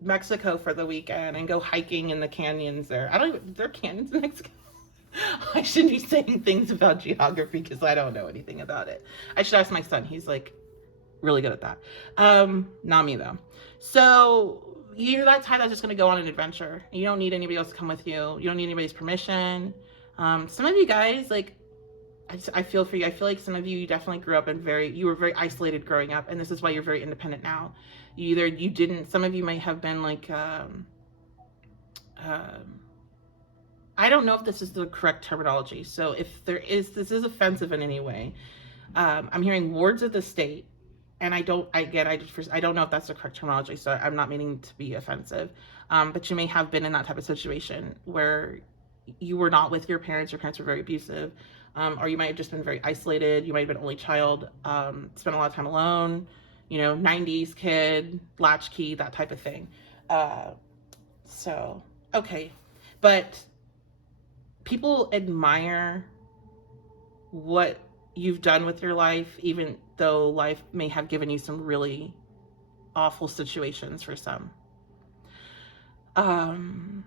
Mexico for the weekend and go hiking in the canyons there. There are canyons in Mexico? I shouldn't be saying things about geography because I don't know anything about it. I should ask my son. He's like really good at that. Not me though. So you're that type that's just going to go on an adventure. You don't need anybody else to come with you. You don't need anybody's permission. Some of you guys, like, I feel for you. I feel like some of you definitely grew up you were very isolated growing up, and this is why you're very independent now. Some of you might have been like, I don't know if this is the correct terminology. So if this is offensive in any way, I'm hearing wards of the state. And I don't know if that's the correct terminology, so I'm not meaning to be offensive. But you may have been in that type of situation where you were not with your parents were very abusive, or you might have just been very isolated. You might have been only child, spent a lot of time alone, 90s kid, latchkey, that type of thing. So, okay. But people admire what you've done with your life, even though life may have given you some really awful situations for some. So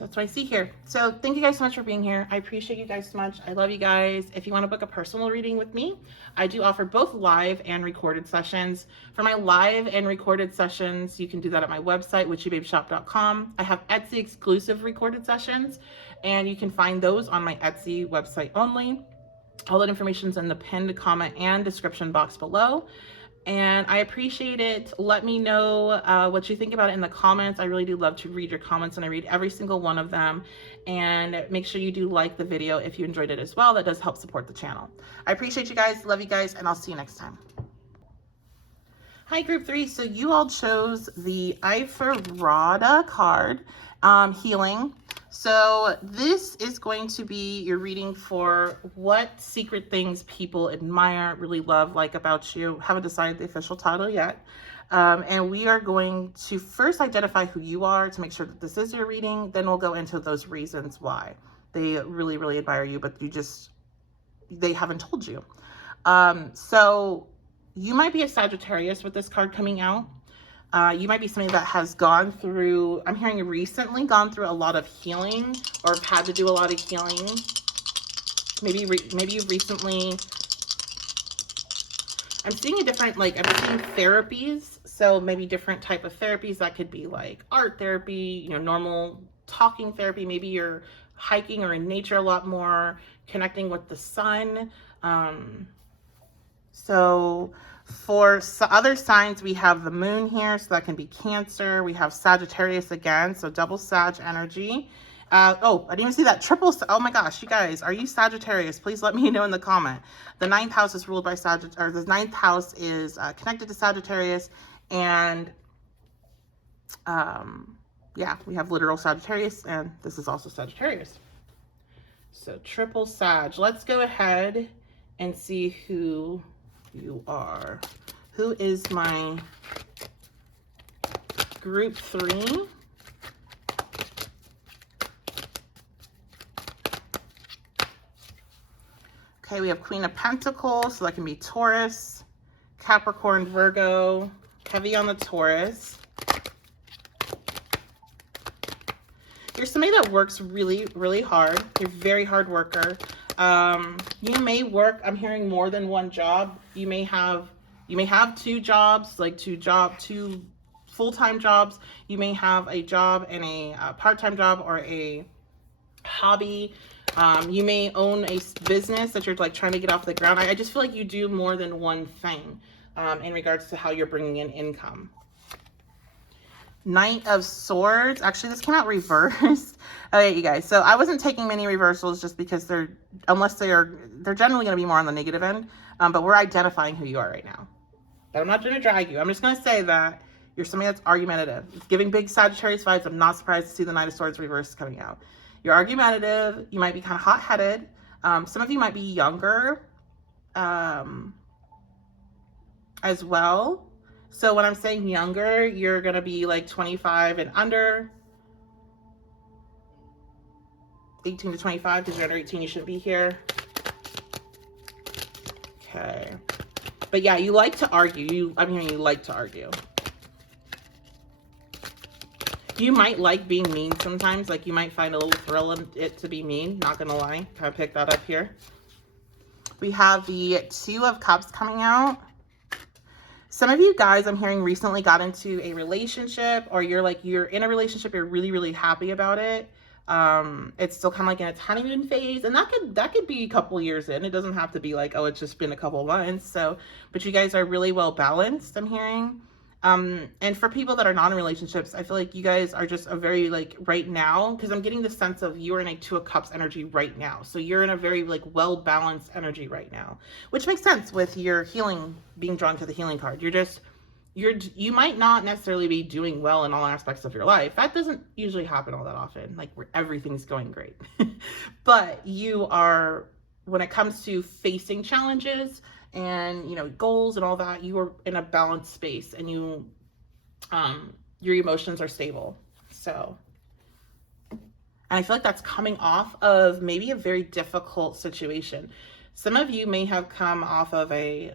that's what I see here. So thank you guys so much for being here. I appreciate you guys so much. I love you guys. If you want to book a personal reading with me, I do offer both live and recorded sessions. For my live and recorded sessions, you can do that at my website, witchybabeshop.com. I have Etsy exclusive recorded sessions, and you can find those on my Etsy website only. All that information is in the pinned comment and description box below. And I appreciate it. Let me know what you think about it in the comments. I really do love to read your comments, and I read every single one of them. And make sure you do like the video if you enjoyed it as well. That does help support the channel. I appreciate you guys. Love you guys, and I'll see you next time. Hi, group 3. So you all chose the Iferrada card, Healing. So this is going to be your reading for what secret things people admire, really love, like about you. Haven't decided the official title yet. And we are going to first identify who you are to make sure that this is your reading. Then we'll go into those reasons why they really, really admire you, but they haven't told you. So you might be a Sagittarius with this card coming out. You might be somebody that has gone through, I'm hearing recently, gone through a lot of healing, or have had to do a lot of healing. Maybe you recently, I'm seeing I'm seeing therapies. So maybe different type of therapies that could be like art therapy, normal talking therapy. Maybe you're hiking or in nature a lot more, connecting with the sun. So For other signs, we have the moon here, so that can be Cancer. We have Sagittarius again, so double Sag energy. Oh, I didn't even see that triple. Oh my gosh, you guys, are you Sagittarius? Please let me know in the comment. The ninth house is ruled by Sagittarius, or the ninth house is connected to Sagittarius, and yeah, we have literal Sagittarius, and this is also Sagittarius. So triple Sag. Let's go ahead and see who you are. Who is my group 3? Okay, we have Queen of Pentacles, so that can be Taurus, Capricorn, Virgo, heavy on the Taurus. You're somebody that works really, really hard. You're a very hard worker. You may work, I'm hearing, more than one job. You may have 2 jobs, like 2 full-time jobs. You may have a job and a part-time job or a hobby. You may own a business that you're like trying to get off the ground. I just feel like you do more than one thing in regards to how you're bringing in income. Knight of Swords. Actually, this came out reversed. Okay, you guys. So I wasn't taking many reversals just because they're generally going to be more on the negative end. But we're identifying who you are right now. But I'm not going to drag you. I'm just going to say that you're somebody that's argumentative. It's giving big Sagittarius vibes. I'm not surprised to see the Knight of Swords reversed coming out. You're argumentative. You might be kind of hot-headed. Some of you might be younger as well. So when I'm saying younger, you're going to be like 25 and under. 18 to 25, because you're under 18, you shouldn't be here. Okay. But yeah, you like to argue. I'm hearing you like to argue. You might like being mean sometimes. Like, you might find a little thrill in it to be mean. Not going to lie. Kind of pick that up here. We have the 2 of Cups coming out. Some of you guys, I'm hearing, recently got into a relationship, or you're in a relationship, you're really, really happy about it. It's still kind of like in its honeymoon phase, and that could be a couple years in. It doesn't have to be like, oh, it's just been a couple months. So, but you guys are really well balanced, I'm hearing. And for people that are not in relationships, I feel like you guys are just a very, like, right now, because I'm getting the sense of you're in a 2 of Cups energy right now. So you're in a very, like, well-balanced energy right now, which makes sense with your healing, being drawn to the healing card. You might not necessarily be doing well in all aspects of your life. That doesn't usually happen all that often, like where everything's going great. But you are, when it comes to facing challenges and, you know, goals and all that, you are in a balanced space, and you your emotions are stable. So, and I feel like that's coming off of maybe a very difficult situation. Some of you may have come off of a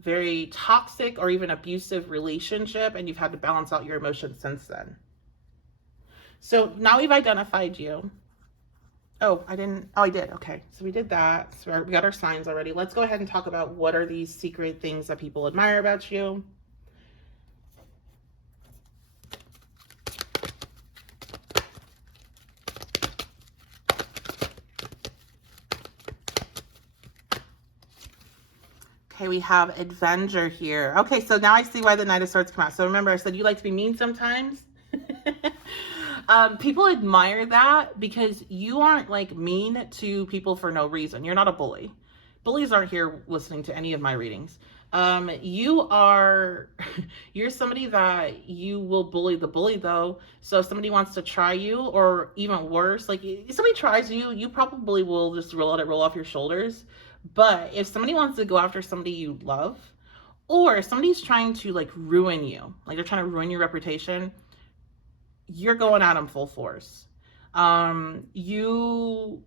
very toxic or even abusive relationship, and you've had to balance out your emotions since then. So now we've identified you. Oh, I did. Okay. So we did that. So we got our signs already. Let's go ahead and talk about what are these secret things that people admire about you. Okay, we have Avenger here. Okay, so now I see why the Knight of Swords come out. So remember, I said you like to be mean sometimes. People admire that because you aren't like mean to people for no reason. You're not a bully. Bullies aren't here listening to any of my readings. You're somebody that you will bully the bully though. So if somebody wants to try you, or even worse, like if somebody tries you, you probably will just let it roll off your shoulders. But if somebody wants to go after somebody you love, or if somebody's trying to like ruin you, like they're trying to ruin your reputation, you're going at them full force. You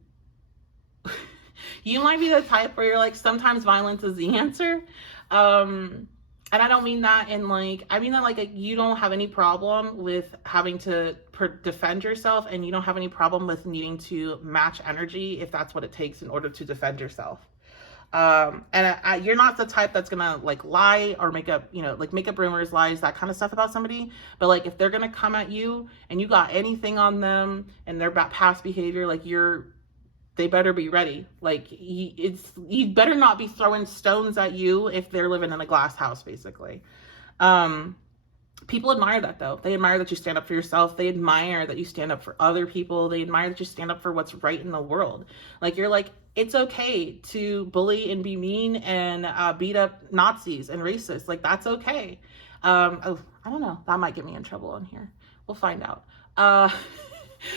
might be the type where you're like, sometimes violence is the answer. And I don't mean that in like, I mean that like you don't have any problem with having to defend yourself, and you don't have any problem with needing to match energy if that's what it takes in order to defend yourself. You're not the type that's gonna like lie or make up rumors, lies, that kind of stuff about somebody. But like if they're gonna come at you and you got anything on them and their past behavior, like you're they better be ready. Like, you better not be throwing stones at you if they're living in a glass house, basically. People admire that, though. They admire that you stand up for yourself. They admire that you stand up for other people. They admire that you stand up for what's right in the world. Like, you're like, it's okay to bully and be mean and beat up Nazis and racists. Like, that's okay. Oh, I don't know. That might get me in trouble on here. We'll find out.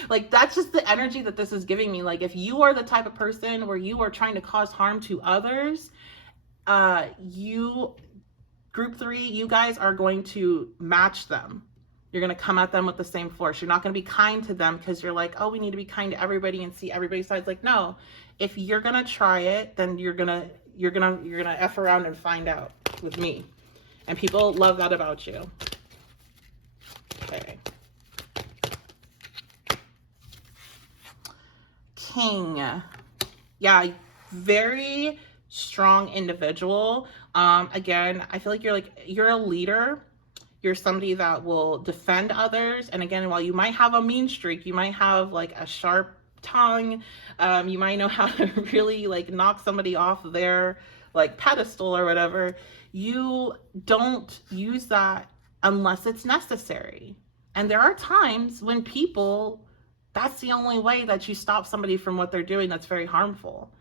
Like, that's just the energy that this is giving me. Like, if you are the type of person where you are trying to cause harm to others, Group 3, you guys are going to match them. You're going to come at them with the same force. You're not going to be kind to them because you're like, oh, we need to be kind to everybody and see everybody's sides. Like, no, if you're going to try it, then you're going to F around and find out with me. And people love that about you. Okay. King. Yeah, very strong individual. Again, I feel like you're a leader. You're somebody that will defend others. And again, while you might have a mean streak, you might have like a sharp tongue, you might know how to really like knock somebody off their like pedestal or whatever. You don't use that unless it's necessary. And there are times when that's the only way that you stop somebody from what they're doing that's very harmful.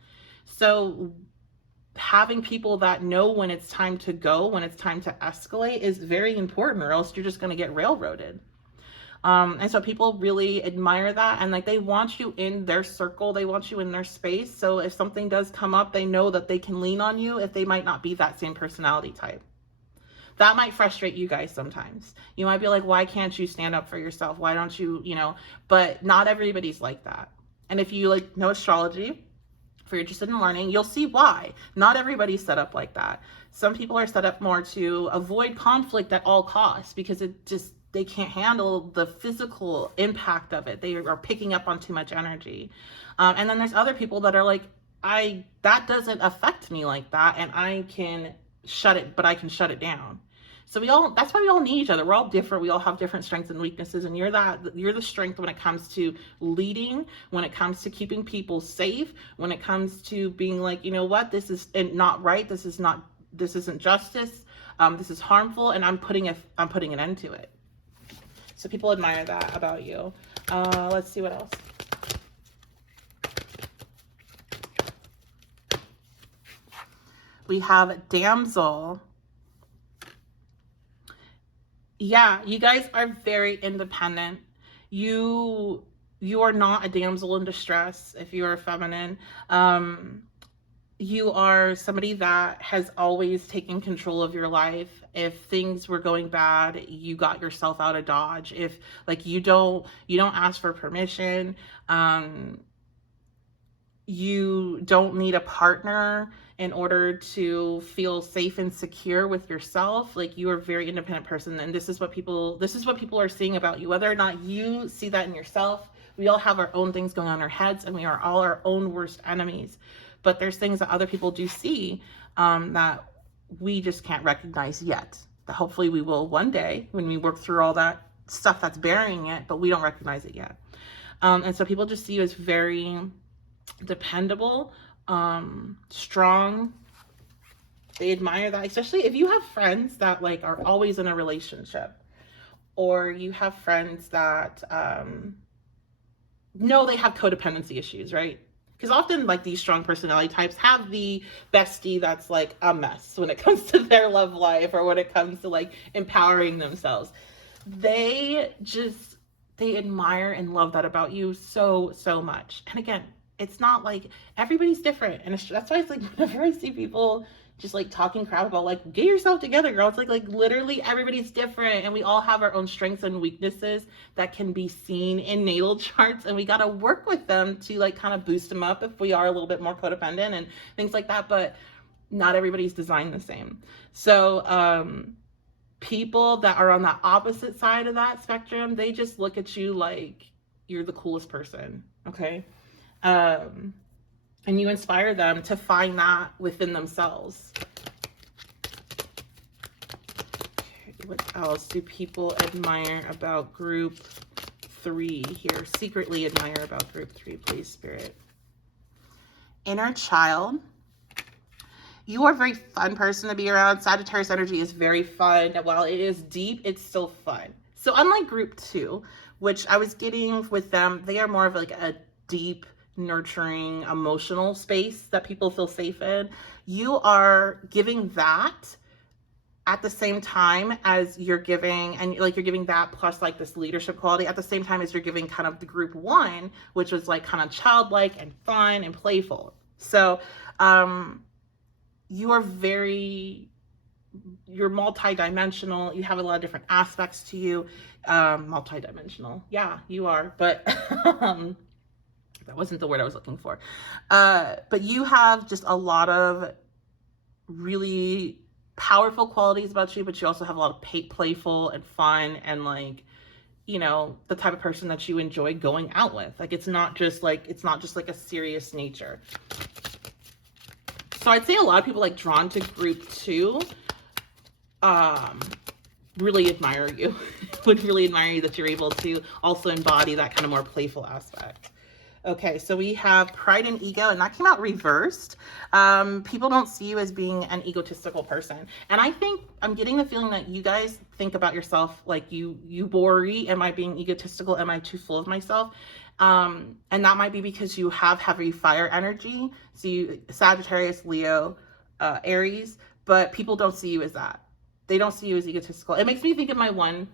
So having people that know when it's time to go, when it's time to escalate is very important, or else you're just going to get railroaded. And so people really admire that, and like they want you in their circle, they want you in their space. So if something does come up, they know that they can lean on you if they might not be that same personality type. That might frustrate you guys sometimes. You might be like, why can't you stand up for yourself? Why don't you, but not everybody's like that. And if you like know astrology, if you're interested in learning, you'll see why. Not everybody's set up like that. Some people are set up more to avoid conflict at all costs because they can't handle the physical impact of it. They are picking up on too much energy. And then there's other people that are like, that doesn't affect me like that, and I can shut it down. So that's why we all need each other. We're all different. We all have different strengths and weaknesses. And you're the strength when it comes to leading, when it comes to keeping people safe, when it comes to being like, you know what, this is not right. This isn't justice. This is harmful, and I'm putting an end to it. So people admire that about you. Let's see what else. We have damsel. Yeah, you guys are very independent. You are not a damsel in distress if you are feminine. You are somebody that has always taken control of your life. If things were going bad, you got yourself out of Dodge. If like you don't ask for permission, you don't need a partner in order to feel safe and secure with yourself. Like, you are a very independent person, and this is what people are seeing about you. Whether or not you see that in yourself, we all have our own things going on in our heads, and we are all our own worst enemies. But there's things that other people do see that we just can't recognize yet. That hopefully we will one day when we work through all that stuff that's burying it, but we don't recognize it yet. And so people just see you as very dependable, strong. They admire that, especially if you have friends that like are always in a relationship, or you have friends that know they have codependency issues, right? Because often like these strong personality types have the bestie that's like a mess when it comes to their love life, or when it comes to like empowering themselves. They admire and love that about you so much. And again, it's not like everybody's different. And that's why it's like, whenever I see people just like talking crap about like, get yourself together, girl. It's like literally everybody's different, and we all have our own strengths and weaknesses that can be seen in natal charts, and we got to work with them to like kind of boost them up if we are a little bit more codependent and things like that. But not everybody's designed the same. So people that are on the opposite side of that spectrum, they just look at you like you're the coolest person. Okay. And you inspire them to find that within themselves. Okay, what else do people admire about group 3 here? Secretly admire about group 3, please, Spirit. inner child. You are a very fun person to be around. Sagittarius energy is very fun. While it is deep, it's still fun. So unlike group 2, which I was getting with them, they are more of like a deep, nurturing, emotional space that people feel safe in. You are giving that at the same time as you're giving, and like you're giving that plus like this leadership quality at the same time as you're giving kind of the group 1, which was like kind of childlike and fun and playful. So you are you're multi-dimensional. You have a lot of different aspects to you. Multi-dimensional. Yeah, you are. But that wasn't the word I was looking for. But you have just a lot of really powerful qualities about you, but you also have a lot of playful and fun and like, you know, the type of person that you enjoy going out with. Like it's not just like a serious nature. So I'd say a lot of people like drawn to group 2 really admire you. Would really admire you that you're able to also embody that kind of more playful aspect. Okay, so we have pride and ego, and that came out reversed. People don't see you as being an egotistical person. And I think I'm getting the feeling that you guys think about yourself like you worry, am I being egotistical? Am I too full of myself? And that might be because you have heavy fire energy. So you, Sagittarius, Leo, Aries, but people don't see you as that. They don't see you as egotistical. It makes me think of my one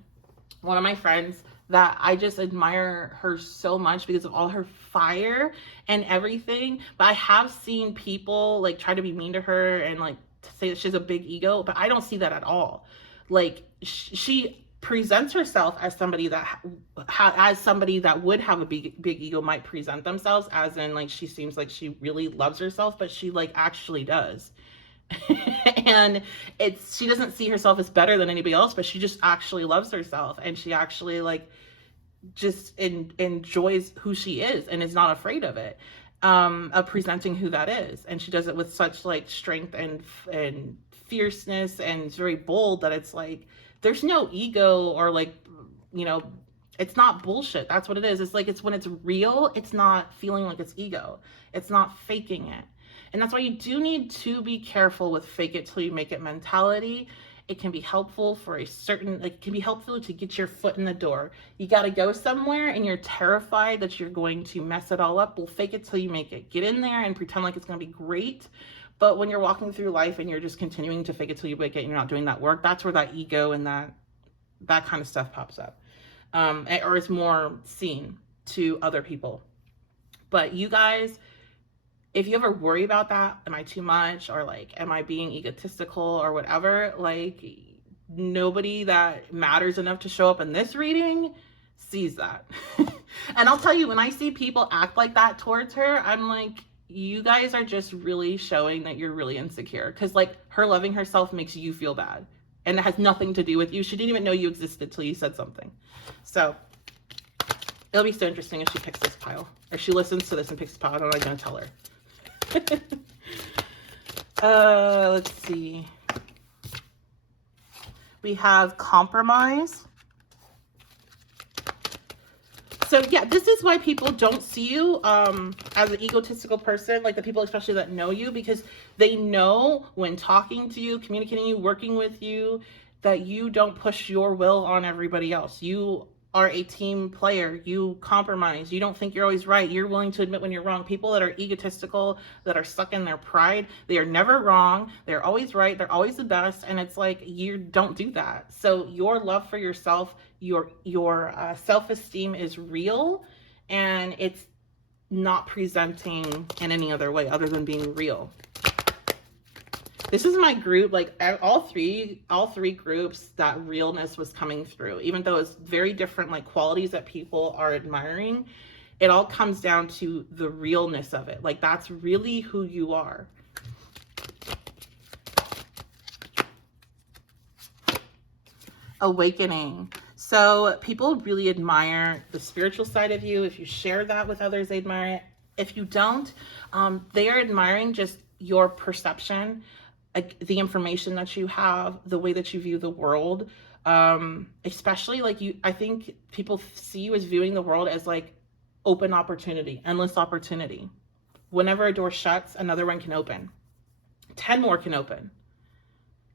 of my friends that I just admire her so much because of all her fire and everything. But I have seen people like try to be mean to her and like to say that she has a big ego, but I don't see that at all. Like she presents herself as somebody that would have a big ego might present themselves, as in like she seems like she really loves herself, but she like actually does. And she doesn't see herself as better than anybody else, but she just actually loves herself, and she actually like just enjoys who she is and is not afraid of it, of presenting who that is. And she does it with such like strength and fierceness, and it's very bold that it's like there's no ego or like, you know, it's not bullshit. That's what it is. It's like, it's when it's real, it's not feeling like it's ego. It's not faking it. And that's why you do need to be careful with fake it till you make it mentality. It can be helpful for it can be helpful to get your foot in the door. You got to go somewhere and you're terrified that you're going to mess it all up. Well, fake it till you make it. Get in there and pretend like it's going to be great. But when you're walking through life and you're just continuing to fake it till you make it and you're not doing that work, that's where that ego and that kind of stuff pops up. Or is more seen to other people. But you guys, if you ever worry about that, am I too much? Or like, am I being egotistical or whatever? Like, nobody that matters enough to show up in this reading sees that. And I'll tell you, when I see people act like that towards her, I'm like, you guys are just really showing that you're really insecure. Because like, her loving herself makes you feel bad. And it has nothing to do with you. She didn't even know you existed till you said something. So it'll be so interesting if she picks this pile. Or she listens to this and picks this pile. I don't know what I'm going to tell her. Let's see. We have compromise. So yeah, this is why people don't see you as an egotistical person, like the people especially that know you, because they know when talking to you, communicating you, working with you, that you don't push your will on everybody else. You are a team player. You compromise. You don't think you're always right. You're willing to admit when you're wrong. People that are egotistical, that are stuck in their pride, they are never wrong. They're always right. They're always the best. And it's like, you don't do that. So your love for yourself, your self-esteem is real, and it's not presenting in any other way other than being real. This is my group, like all three groups, that realness was coming through. Even though it's very different like qualities that people are admiring, it all comes down to the realness of it. Like, that's really who you are. Awakening. So people really admire the spiritual side of you. If you share that with others, they admire it. If you don't, they are admiring just your perception, the information that you have, the way that you view the world, especially like I think people see you as viewing the world as like open opportunity, endless opportunity. Whenever a door shuts, another one can open. 10 more can open.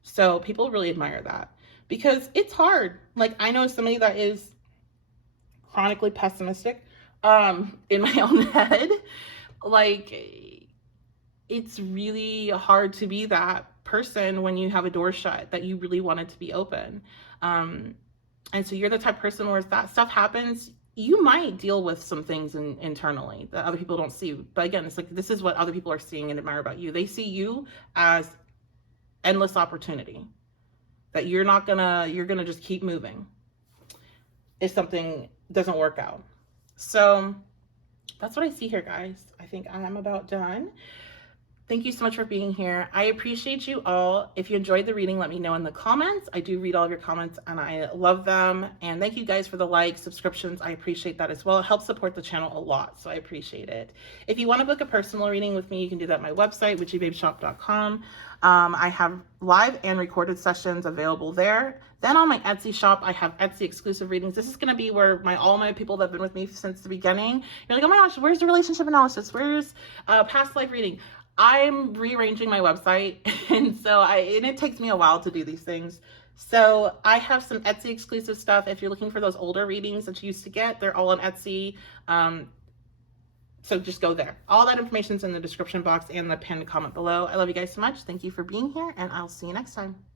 So people really admire that because it's hard. Like, I know somebody that is chronically pessimistic in my own head. Like, it's really hard to be that person when you have a door shut that you really want it to be open. And so you're the type of person where if that stuff happens, you might deal with some things internally that other people don't see. But again, it's like, this is what other people are seeing and admire about you. They see you as endless opportunity, that you're gonna just keep moving if something doesn't work out. So that's what I see here, guys. I think I'm about done. Thank you so much for being here. I appreciate you all. If you enjoyed the reading, let me know in the comments. I do read all of your comments and I love them. And thank you guys for the likes, subscriptions. I appreciate that as well. It helps support the channel a lot, so I appreciate it. If you want to book a personal reading with me, you can do that at my website, witchybabeshop.com. I have live and recorded sessions available there. Then on my Etsy shop, I have Etsy exclusive readings. This is going to be where all my people that have been with me since the beginning, you're like, oh my gosh, where's the relationship analysis? Where's past life reading? I'm rearranging my website, and it takes me a while to do these things. So I have some Etsy exclusive stuff. If you're looking for those older readings that you used to get, they're all on Etsy. So just go there. All that information is in the description box and the pinned comment below. I love you guys so much. Thank you for being here, and I'll see you next time.